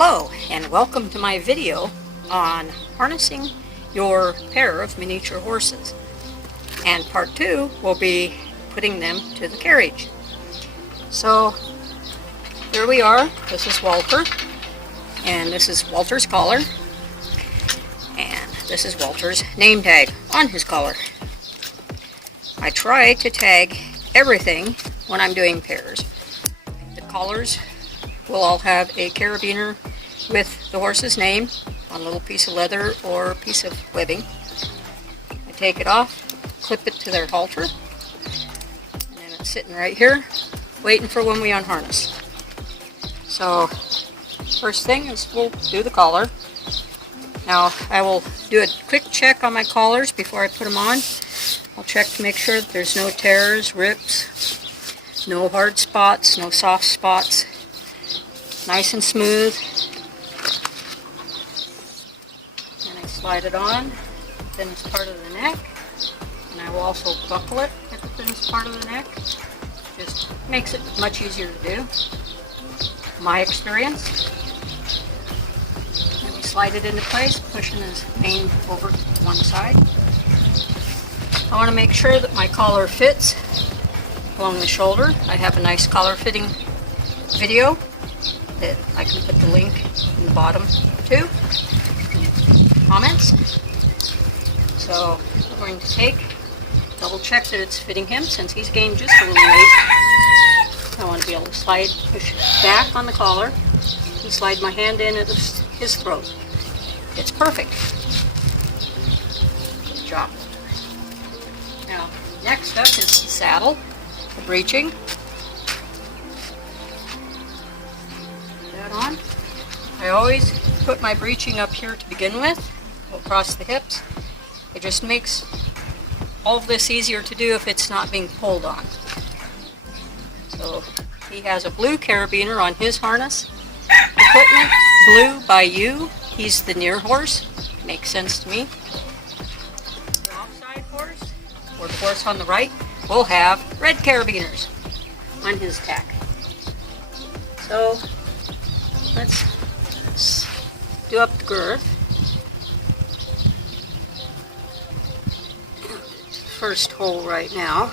Hello and welcome to my video on harnessing your pair of miniature horses, and part 2 will be putting them to the carriage. So here we are. This is Walter, and this is Walter's collar, and this is Walter's name tag on his collar. I try to tag everything when I'm doing pairs. The collars will all have a carabiner with the horse's name on a little piece of leather or piece of webbing. I take it off, clip it to their halter, and then it's sitting right here waiting for when we unharness. So first thing is we'll do the collar. Now I will do a quick check on my collars before I put them on. I'll check to make sure that there's no tears, rips, no hard spots, no soft spots. Nice and smooth. And I slide it on, thinnest part of the neck, and I will also buckle it at the thinnest part of the neck. Just makes it much easier to do, my experience. And we slide it into place, pushing his mane over to one side. I want to make sure that my collar fits along the shoulder. I have a nice collar fitting video that I can put the link in the bottom too, comments. So we're going to double check that it's fitting him since he's gained just a little weight. I want to be able to push back on the collar and slide my hand in at his throat. It's perfect. Good job. Now, next up is the saddle, the breeching. On. I always put my breeching up here to begin with, across the hips. It just makes all of this easier to do if it's not being pulled on. So he has a blue carabiner on his harness. Equipment, blue by you. He's the near horse. Makes sense to me. The offside horse, or the horse on the right, will have red carabiners on his tack. So let's do up the girth. First hole right now.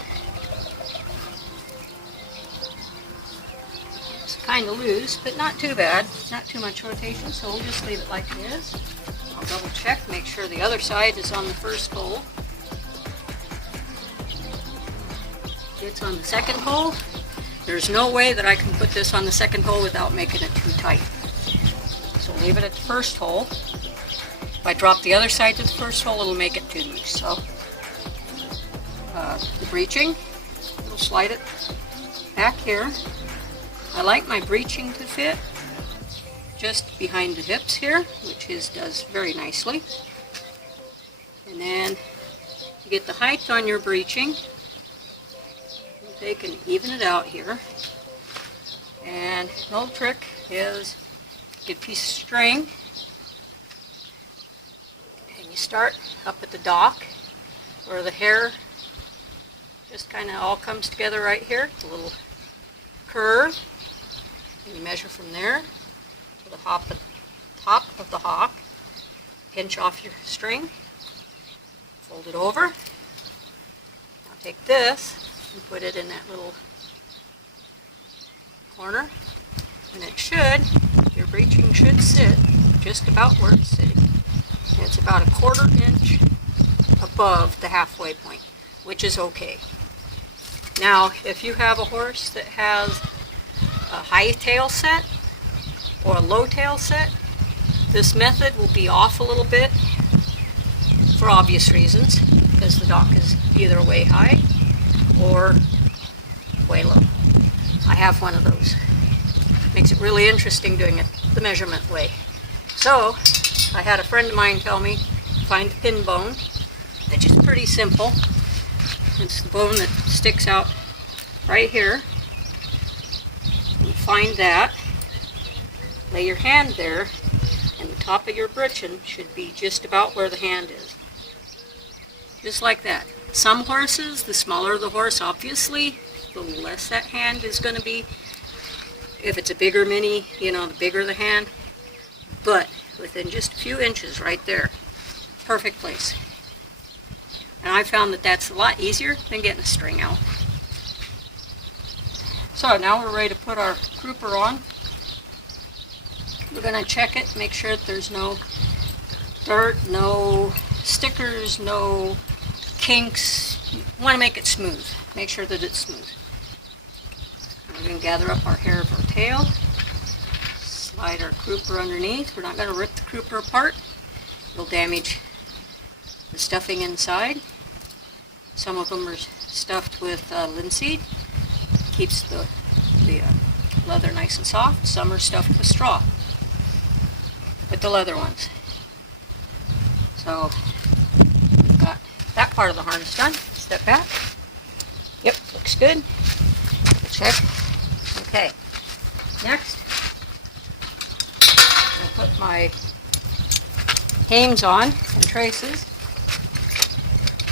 It's kind of loose, but not too bad. Not too much rotation, so we'll just leave it like it is. I'll double check, make sure the other side is on the first hole. It's on the second hole. There's no way that I can put this on the second hole without making it too tight. So leave it at the first hole. If I drop the other side to the first hole, it'll make it too loose. So the breeching, we'll slide it back here. I like my breeching to fit just behind the hips here, which his does very nicely. And then you get the height on your breeching. Take and even it out here. And the whole trick is get a piece of string, and you start up at the dock where the hair just kind of all comes together right here. It's a little curve, and you measure from there to the top of the hock. Pinch off your string, fold it over. Now take this and put it in that little corner, and your breeching should sit just about where it's sitting. And it's about 1/4 inch above the halfway point, which is okay. Now, if you have a horse that has a high tail set or a low tail set, this method will be off a little bit for obvious reasons, because the dock is either way high or way low. I have one of those. Makes it really interesting doing it the measurement way. So I had a friend of mine tell me, find the pin bone, which is pretty simple. It's the bone that sticks out right here. And find that, lay your hand there, and the top of your breeching should be just about where the hand is. Just like that. Some horses, the smaller the horse, obviously, the less that hand is going to be. If it's a bigger mini, the bigger the hand. but within just a few inches right there. Perfect place. And I found that that's a lot easier than getting a string out. So now we're ready to put our grouper on. We're going to check it, make sure that there's no dirt, no stickers, no kinks. You want to make it smooth. Make sure that it's smooth. We're going to gather up our hair of our tail, slide our grouper underneath. We're not going to rip the grouper apart. It'll damage the stuffing inside. Some of them are stuffed with linseed. Keeps the leather nice and soft. Some are stuffed with straw, with the leather ones. So we've got that part of the harness done. Step back. Yep, looks good. Check. Okay. Next, I'll put my hames on and traces.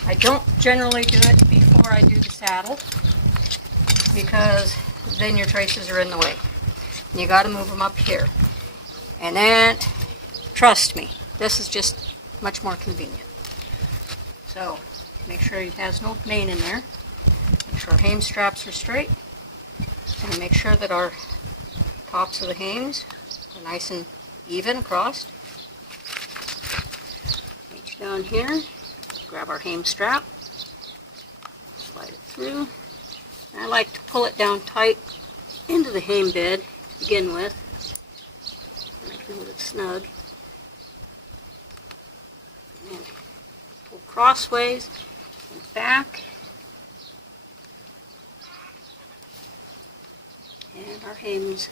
I don't generally do it before I do the saddle, because then your traces are in the way. And you got to move them up here. And then, trust me, this is just much more convenient. So, make sure it has no mane in there. Make sure our hame straps are straight. And make sure that our tops of the hames are nice and even across. Reach down here, grab our hame strap, slide it through. And I like to pull it down tight into the hame bed to begin with. And I can hold it snug. And then pull crossways and back. And our hames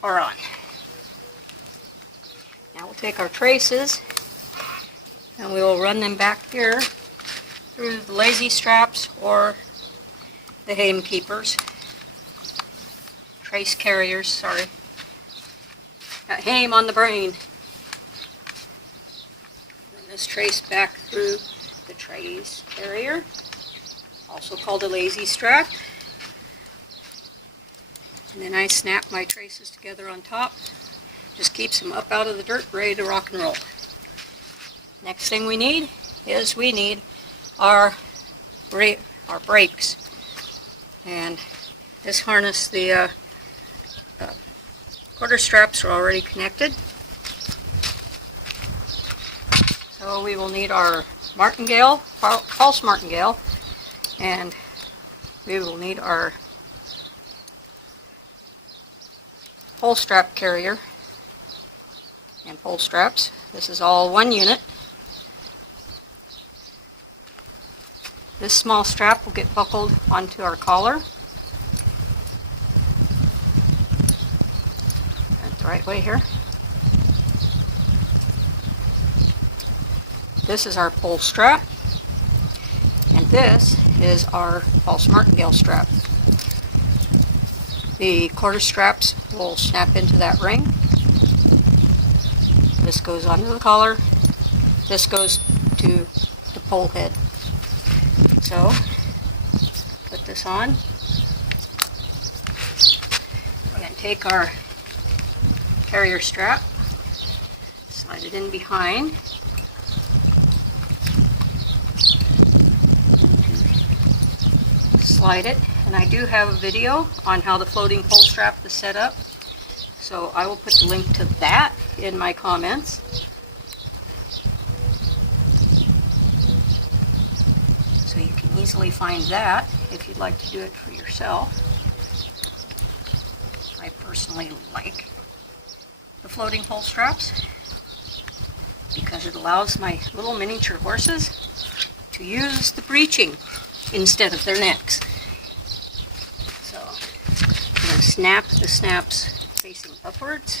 are on. Now we'll take our traces and we will run them back here through the lazy straps or the hame keepers. Trace carriers, sorry. Got hame on the brain. Run this trace back through the trace carrier, also called a lazy strap. And then I snap my traces together on top. Just keeps them up out of the dirt, ready to rock and roll. Next thing we need is our brakes. And this harness, the quarter straps are already connected. So we will need our martingale, false martingale, and we will need our pole strap carrier and pole straps. This is all one unit. This small strap will get buckled onto our collar. Got it the right way here. This is our pole strap, and this is our false martingale strap. The quarter straps will snap into that ring. This goes onto the collar. This goes to the pole head. So, put this on. We're going to take our carrier strap, slide it in behind. Slide it. And I do have a video on how the floating pole strap is set up, so I will put the link to that in my comments. So you can easily find that if you'd like to do it for yourself. I personally like the floating pole straps because it allows my little miniature horses to use the breeching instead of their necks. So I'm going to snap the snaps facing upwards.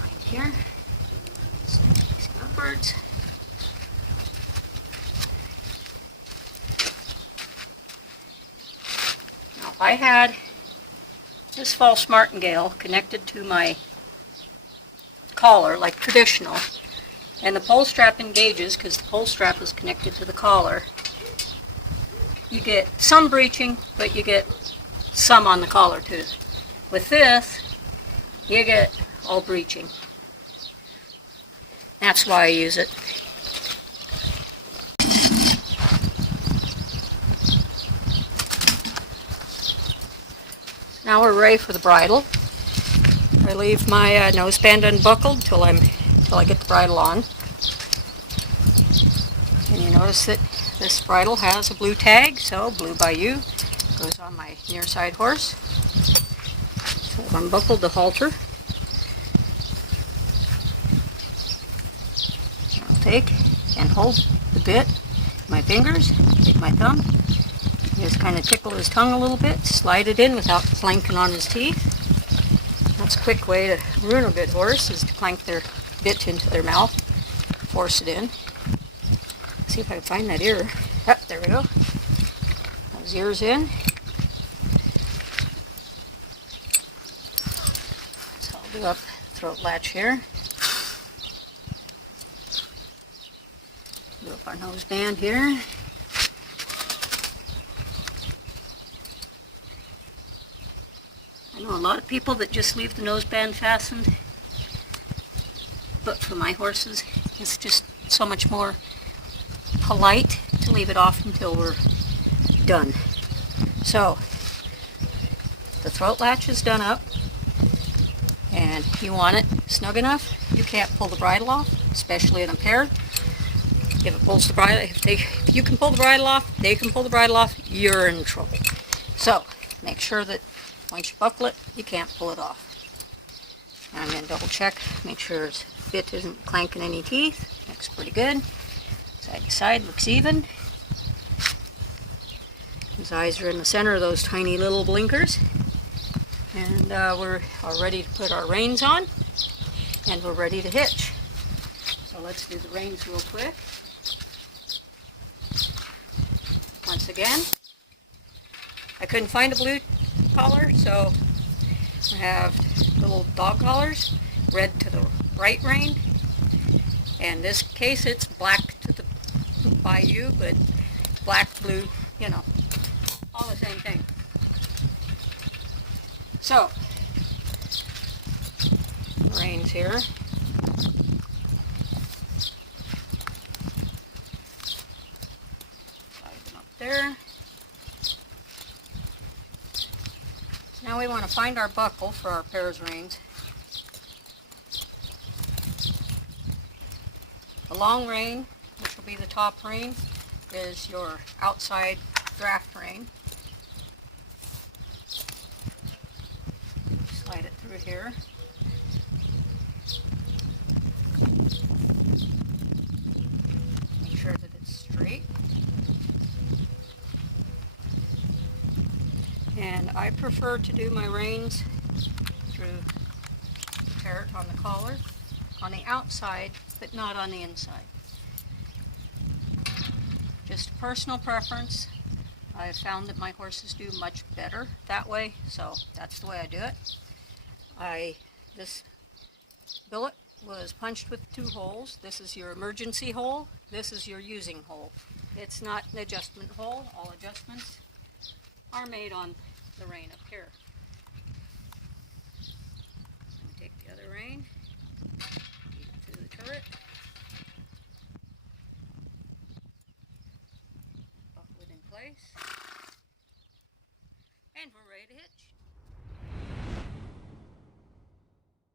Right here. Snap facing upwards. Now if I had this false martingale connected to my collar like traditional, and the pole strap engages because the pole strap is connected to the collar, you get some breeching, but you get some on the collar too. With this, you get all breeching. That's why I use it. Now we're ready for the bridle. I leave my noseband unbuckled till I get the bridle on. And you notice that this bridle has a blue tag, so Blue Bayou goes on my near side horse. So I've unbuckled the halter. I'll take and hold the bit with my fingers, take my thumb, just kind of tickle his tongue a little bit, slide it in without clanking on his teeth. That's a quick way to ruin a good horse, is to clank their bit into their mouth, force it in. See if I can find that ear. Oh, there we go. Those ears in. So I'll do up throat latch here. Do up our nose band here. I know a lot of people that just leave the noseband fastened, but for my horses, it's just so much more polite to leave it off until we're done. So, the throat latch is done up, and you want it snug enough. You can't pull the bridle off, especially in a pair. If it pulls the bridle, if you can pull the bridle off, they can pull the bridle off, you're in trouble. So, make sure that once you buckle it, you can't pull it off. And I'm going to double check, make sure his bit isn't clanking any teeth. Looks pretty good. Side to side, looks even. His eyes are in the center of those tiny little blinkers. And we're all ready to put our reins on. And we're ready to hitch. So let's do the reins real quick. Once again, I couldn't find a blue collar, so I have little dog collars, red to the right rein. In this case, it's black to the Bayou, but black, blue, you know, all the same thing. So, reins here. Slide them up there. Now we want to find our buckle for our pair's reins. The long rein, which will be the top rein, is your outside draft rein. Slide it through here. Make sure that it's straight. And I prefer to do my reins through the ferret on the collar, on the outside, but not on the inside. Just personal preference. I have found that my horses do much better that way, so that's the way I do it. This billet was punched with 2 holes. This is your emergency hole. This is your using hole. It's not an adjustment hole. All adjustments are made on the rein up here. So I'm going to take the other rein, feed it to the turret, buckle it in place.